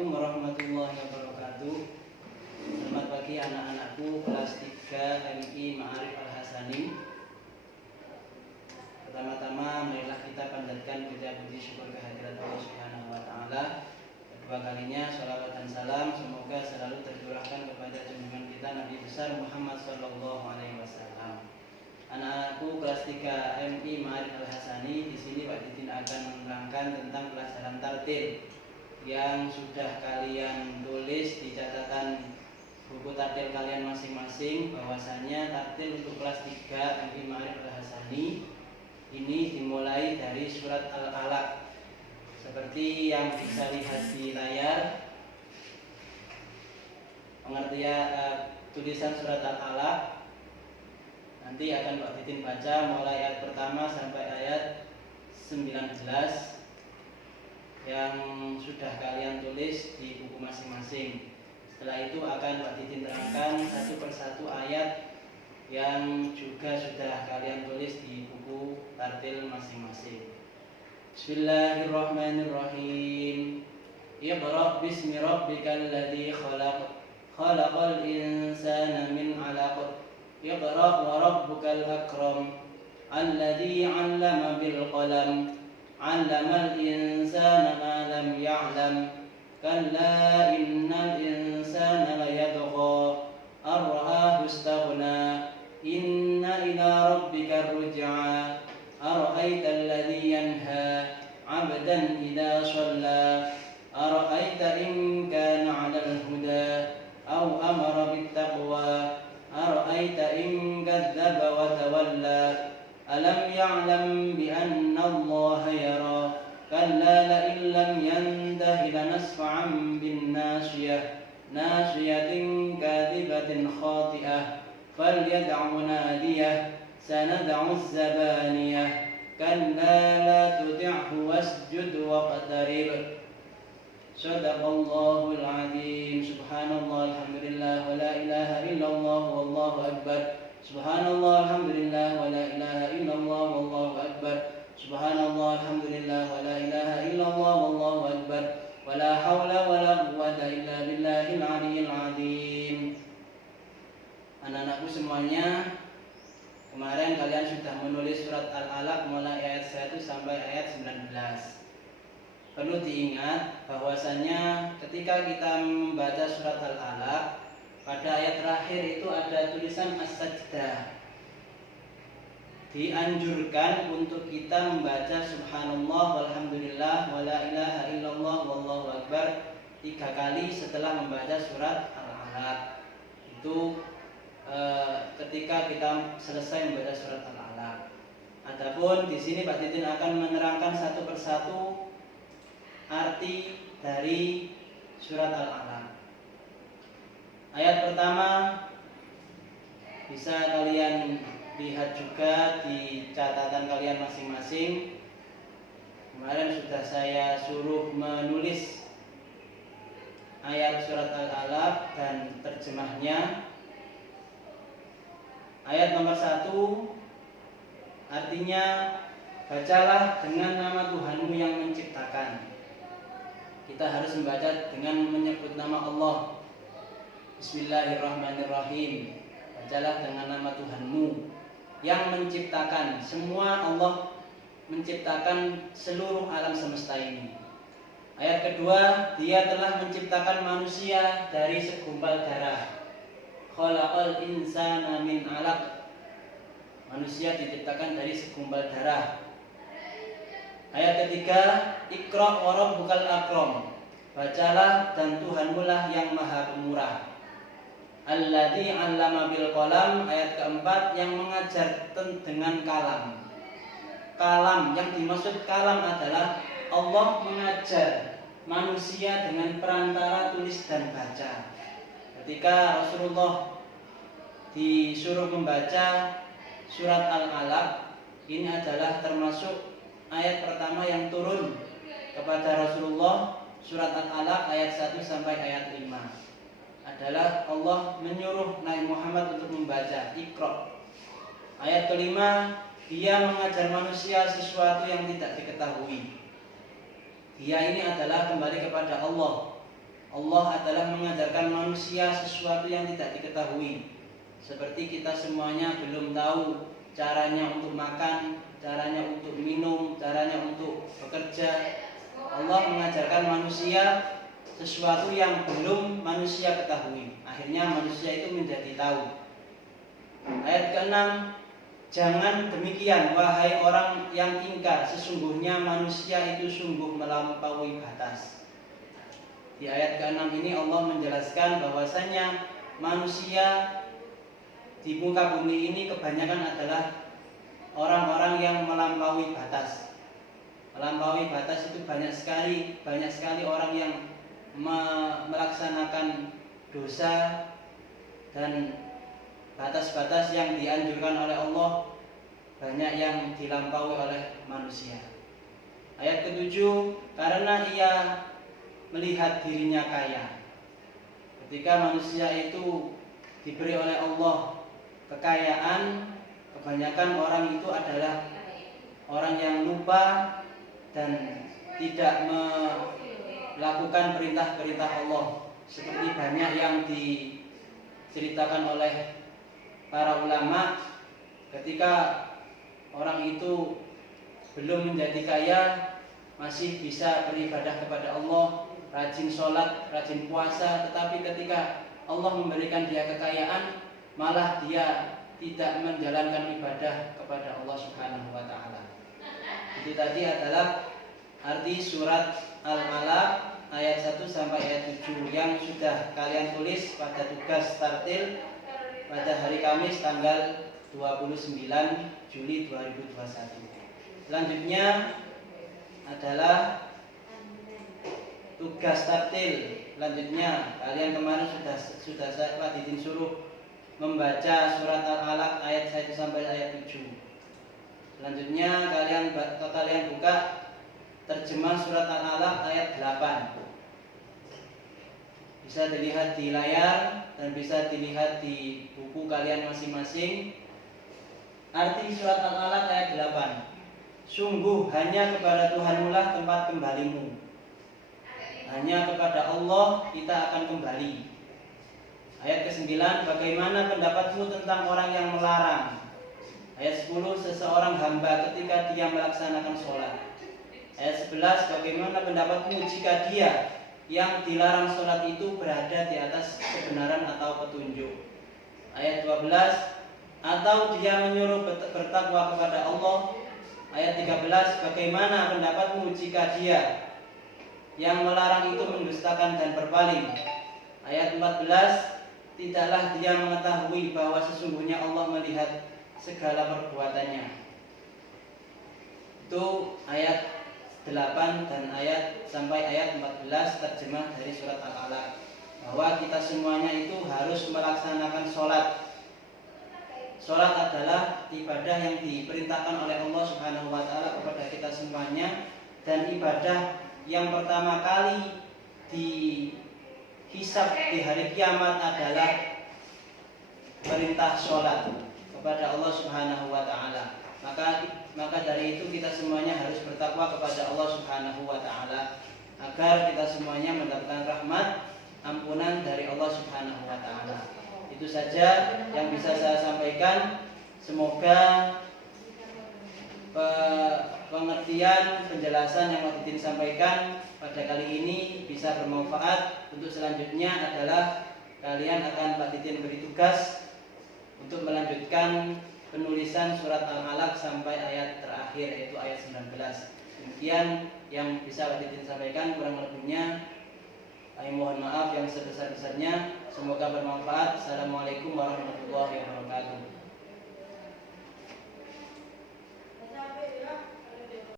Assalamualaikum warahmatullahi wabarakatuh. Selamat pagi anak-anakku kelas 3 MI Ma'arif Al-Hasani. Pertama-tama marilah kita panjatkan puja-puji syukur kehadirat Allah Subhanahu wa taala. Kedua kalinya shalawat dan salam semoga selalu tercurahkan kepada junjungan kita Nabi besar Muhammad sallallahu alaihi wasallam. Anak-anakku kelas 3 MI Ma'arif Al-Hasani, di sini Pak Didin akan menerangkan tentang pelajaran tartil yang sudah kalian tulis di catatan buku tartil kalian masing-masing, bahwasanya tartil untuk kelas 3 MI Ma'arif Al-Hasani ini dimulai dari surat Al-Alaq. Seperti yang bisa lihat di layar, pengertian tulisan surat Al-Alaq nanti akan Pak Didin baca mulai ayat pertama sampai ayat 19 yang sudah kalian tulis di buku masing-masing. Setelah itu akan Pak Didin terangkan satu persatu ayat yang juga sudah kalian tulis di buku tartil masing-masing. Bismillahirrahmanirrahim. Iqra bismi rabbikal ladzi khalaq. Khalaqal insana min 'alaq. Iqra wa rabbukal akram. Alladzi 'allama bil qalam. 'Allamal insana ma lam ya'lam. Kalla innal insana layatgha ar-ra'ahu istaghna. Inna ila rabbika ruj'a. Ara'aita alladhi yanha 'abdan idza shalla. Ara'aita in kana 'alal huda aw amara bit taqwa. Ara'aita in kadzdzaba wa tawalla. Alam ya'lam bi anna Allah yara. Kalla la illam yantahi lanasfa'an bin nasiyah. Nasiyatin kadhibatin khati'ah. Falyad'u nadiyah. Sanad'u az-zabaniyah. Kalla la tuti'hu wasjud waqtarib. Shadaqallahul 'azim. Subhanallah alhamdulillah wa la ilaha illallah wallahu akbar. Subhanallah alhamdulillah wa la ilaha illallah wallahu akbar. Subhanallah alhamdulillah wa la ilaha illallah wallahu akbar. Wa la hawla wa la quwwata illa billahil 'aliyyil 'azim. Anak-anakku semuanya, kemarin kalian sudah menulis surat Al-Alaq mulai ayat 1 sampai ayat 19. Perlu diingat bahwasanya ketika kita membaca surat Al-Alaq, pada ayat terakhir itu ada tulisan as-sajdah. Dianjurkan untuk kita membaca subhanallah walhamdulillah wa la ilaha illallah wallahu akbar 3 kali setelah membaca surat Al-Alaq. Itu ketika kita selesai membaca surat Al-Alaq. Adapun di sini Pak Didin akan menerangkan satu persatu arti dari surat Al-Alaq. Ayat pertama bisa kalian lihat juga di catatan kalian masing-masing. Kemarin sudah saya suruh menulis ayat surat Al-Alaq dan terjemahnya. Ayat nomor 1 artinya, bacalah dengan nama Tuhanmu yang menciptakan. Kita harus membaca dengan menyebut nama Allah. Bismillahirrahmanirrahim. Bacalah dengan nama Tuhanmu yang menciptakan. Semua Allah menciptakan seluruh alam semesta ini. Ayat kedua, Dia telah menciptakan manusia dari segumpal darah. Khalaqal insana min 'alaq. Manusia diciptakan dari segumpal darah. Ayat ketiga, Iqra wa rabbukal akram. Bacalah dan Tuhanmu lah yang maha pemurah. Alladzi 'allama bil qalam. Ayat keempat, yang mengajar dengan kalam. Kalam, yang dimaksud kalam adalah Allah mengajar manusia dengan perantara tulis dan baca. Ketika Rasulullah disuruh membaca surat Al-Alaq, ini adalah termasuk ayat pertama yang turun kepada Rasulullah. Surat Al-Alaq ayat 1 sampai ayat 5 adalah Allah menyuruh Nabi Muhammad untuk membaca Iqra. Ayat kelima, Dia mengajar manusia sesuatu yang tidak diketahui. Dia ini adalah kembali kepada Allah. Allah adalah mengajarkan manusia sesuatu yang tidak diketahui. Seperti kita semuanya belum tahu caranya untuk makan, caranya untuk minum, caranya untuk bekerja. Allah mengajarkan manusia sesuatu yang belum manusia ketahui. Akhirnya manusia itu menjadi tahu. Ayat ke-6, jangan demikian wahai orang yang ingkar, sesungguhnya manusia itu sungguh melampaui batas. Di ayat ke-6 ini Allah menjelaskan bahwasanya manusia di muka bumi ini kebanyakan adalah orang-orang yang melampaui batas. Melampaui batas itu banyak sekali orang yang melaksanakan dosa dan batas-batas yang dianjurkan oleh Allah banyak yang dilampaui oleh manusia. Ayat ke-7, karena ia melihat dirinya kaya. Ketika manusia itu diberi oleh Allah kekayaan, kebanyakan orang itu adalah orang yang lupa dan tidak melakukan perintah-perintah Allah. Seperti banyak yang diceritakan oleh para ulama, ketika orang itu belum menjadi kaya, masih bisa beribadah kepada Allah, rajin sholat, rajin puasa, tetapi ketika Allah memberikan dia kekayaan, malah dia tidak menjalankan ibadah kepada Allah Subhanahu wa Ta'ala. Itu tadi adalah arti surat Al-Alaq ayat 1 sampai ayat 7 yang sudah kalian tulis pada tugas tartil pada hari Kamis tanggal 29 Juli 2021. Selanjutnya adalah tugas tartil. Selanjutnya kalian kemarin sudah saya Pak Didin suruh membaca surat Al-Alaq ayat 1 sampai ayat 7. Selanjutnya kalian buka terjemah surat Al-Alaq ayat 8. Bisa dilihat di layar dan bisa dilihat di buku kalian masing-masing. Arti surat Al-Alaq ayat 8. Sungguh hanya kepada Tuhanmu lah tempat kembalimu. Hanya kepada Allah kita akan kembali. Ayat ke-9, bagaimana pendapatmu tentang orang yang melarang? Ayat 10, seseorang hamba ketika dia melaksanakan sholat. Ayat 11, bagaimana pendapatmu jika dia yang dilarang sholat itu berada di atas kebenaran atau petunjuk? Ayat 12, atau dia menyuruh bertakwa kepada Allah. Ayat 13, bagaimana pendapatmu jika dia yang melarang itu mendustakan dan berpaling? Ayat 14, tidaklah dia mengetahui bahwa sesungguhnya Allah melihat segala perbuatannya. Itu ayat 8 dan ayat sampai ayat 14 terjemah dari surat Al-Alaq. Bahwa kita semuanya itu harus melaksanakan sholat. Sholat adalah ibadah yang diperintahkan oleh Allah Subhanahu wa Ta'ala kepada kita semuanya, dan ibadah yang pertama kali dihisab di hari kiamat adalah perintah sholat kepada Allah Subhanahu wa Ta'ala. Maka dari itu kita semuanya harus bertakwa kepada Allah Subhanahu wa Ta'ala agar kita semuanya mendapatkan rahmat ampunan dari Allah Subhanahu wa Ta'ala. Itu saja yang bisa saya sampaikan. Semoga pengertian penjelasan yang Pak Didin sampaikan pada kali ini bisa bermanfaat. Untuk selanjutnya adalah kalian akan Pak Didin beri tugas untuk melanjutkan penulisan surat Al-Alaq sampai ayat terakhir, yaitu ayat 19. Demikian yang bisa Pak Didin sampaikan, kurang lebihnya kami mohon maaf yang sebesar-besarnya. Semoga bermanfaat. Assalamualaikum warahmatullahi wabarakatuh.